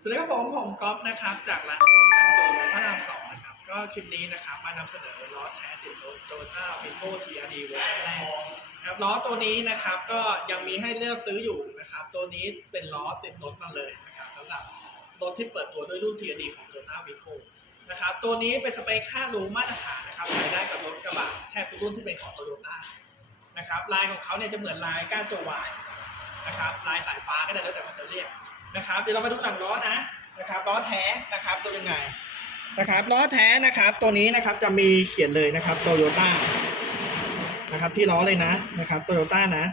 สวัสดีครับผมผมก๊อฟนะครับ จากร้านต้มยำโดนพระรามสองนะครับ ก็คลิปนี้นะครับมานำเสนอล้อแท้ติดรถโตโยต้าวิโก้ทีอาร์ดีเวอร์ชันแรกนะครับล้อตัวนี้นะครับก็ยังมีให้เลือกซื้ออยู่นะครับ ตัวนี้เป็นล้อติดรถมาเลยนะครับสำหรับรถที่เปิดตัวด้วยรุ่น TRD ของ Toyota v i c o นะครับตัวนี้เป็นสเปคค่ารูมาตรฐานนะครับใช้ได้กับรถกระบะแทบทุกรุ่นที่เป็นของ Toyota นะครับลายของเขาเนี่ยจะเหมือนลายก้านตัววายนะครับลายสายฟ้าก็ได้แล้วแต่มันจะเรียก นะครับเดี๋ยวเรามาดูหนังล้อนะนะครับล้อแท้นะครับตัวยังไงนะครับล้อแท้นะครับตัวนี้นะครับจะมีเขียนเลยนะครับโตโยต้านะครับที่ล้อเลยนะนะครับโตโยต้านะ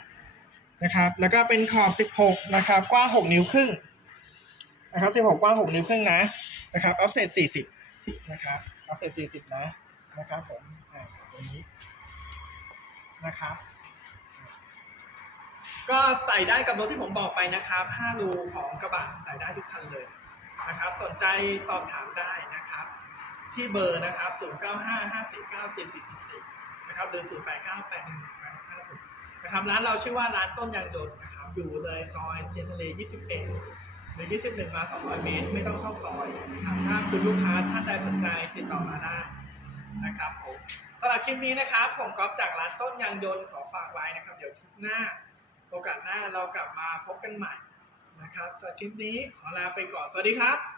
นะครับแล้วก็เป็นขอบ 16นะครับกว้าง6 นิ้วครึ่งนะครับ16 กว้าง 6 นิ้วครึ่งนะนะครับออฟเซต40นะครับออฟเซต40 นะนะครับผมอ่าตัวนี้นะครับ ก็ใส่ได้กับรถที่ผมบอกไปนะครับ 5 รูของกระบะใส่ได้ทุกคันเลยนะครับ สนใจสอบถามได้นะครับ ที่เบอร์นะครับ 0955497444 นะครับหรือ 08981150 นะครับ ร้านเราชื่อว่าร้านต้นยางยนต์นะครับ อยู่เลยซอยเทียนทะเล 21 หรือ 21 มา 200 เมตร ไม่ต้องเข้าซอยนะครับ ถ้าคุณลูกค้าท่านใดสนใจติดต่อมาได้นะครับผมสำหรับคลิปนี้นะครับ ผมก๊อฟจากร้านต้นยางยนต์ขอฝากไว้นะครับ เดี๋ยวคลิปหน้า โอกาสหน้าเรากลับมาพบกันใหม่นะครับสำหรับคลิปนี้ขอลาไปก่อน สวัสดีครับ